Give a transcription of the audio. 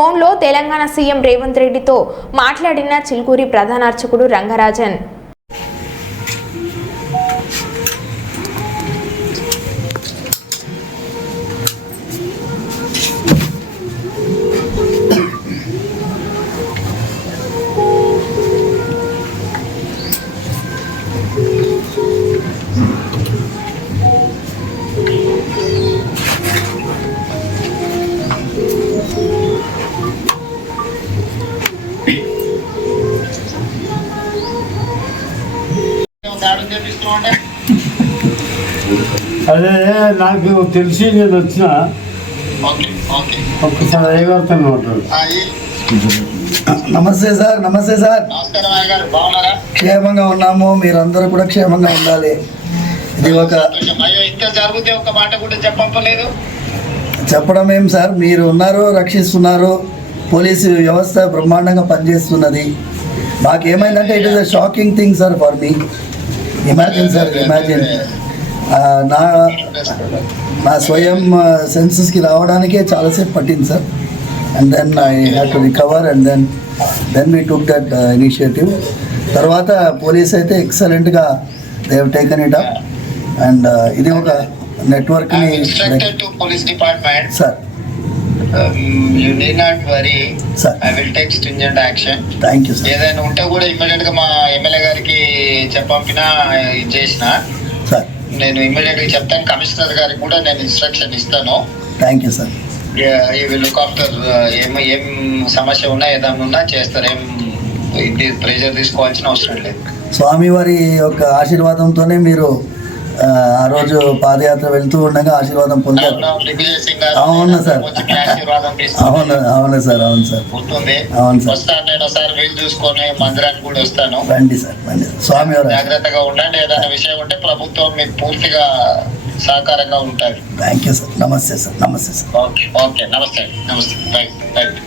ఫోన్లో తెలంగాణ సీఎం రేవంత్ రెడ్డితో మాట్లాడిన చిలుకూరి ప్రధాన అర్చకుడు రంగరాజన్. అదే నాకు తెలిసి నేను వచ్చిన ఒక్కసారి అయ్యగారితో ఉంటాడు. నమస్తే సార్. నమస్తే సార్. క్షేమంగా ఉన్నాము, మీరందరూ కూడా క్షేమంగా ఉండాలి. ఇది ఒక చెప్పడం ఏం సార్, మీరు ఉన్నారు, రక్షిస్తున్నారు, పోలీసు వ్యవస్థ బ్రహ్మాండంగా పనిచేస్తున్నది. మాకేమైందంటే it is a shocking thing sir for me. Imagine sir, imagine నా స్వయం సెన్సెస్కి రావడానికే చాలాసేపు పట్టింది sir. And then I have to recover and then we took that initiative. తర్వాత పోలీస్ అయితే ఎక్సలెంట్గా they have taken it up. And ఇది ఒక నెట్వర్క్ని sir. You need not worry. Sir. I will take stringent action. Thank you, sir. ఏదైనా ఉంటే కూడా immediate గా మా ఎమ్మెల్యే గారికి చెప్పంపినా చేసిన సార్. నేను ఇమ్మీడియట్ గా చెప్తాను. కమిషనర్ గారికి కూడా నేను ఇన్స్ట్రక్షన్ ఇస్తాను. Thank you sir. ఈ విల్ లుక్ ఆఫ్టర్ ఏం సమస్య ఉన్నా ఏదైనా ఉన్నా చేస్తారు. ఏం ఇది ప్రెషర్ తీసుకోవాల్సిన అవసరం లేదు. స్వామివారి యొక్క ఆశీర్వాదంతోనే మీరు ఆ రోజు పాదయాత్ర వెళ్తూ ఉండగా ఆశీర్వాదం పొందారు. అవును సార్, అవును అవును సార్, అవును సార్, అవును సార్. వస్తాను నేను ఒకసారి వీలు చూసుకొని మందిరానికి కూడా వస్తాను. రండి సార్, రండి. స్వామివారు జాగ్రత్తగా ఉండండి. ఏదైనా విషయం ఉంటే ప్రభుత్వం మీకు పూర్తిగా సహకారంగా ఉంటుంది. Thank you sir. నమస్తే సార్. నమస్తే సార్. Okay okay. నమస్తే నమస్తే. Right right.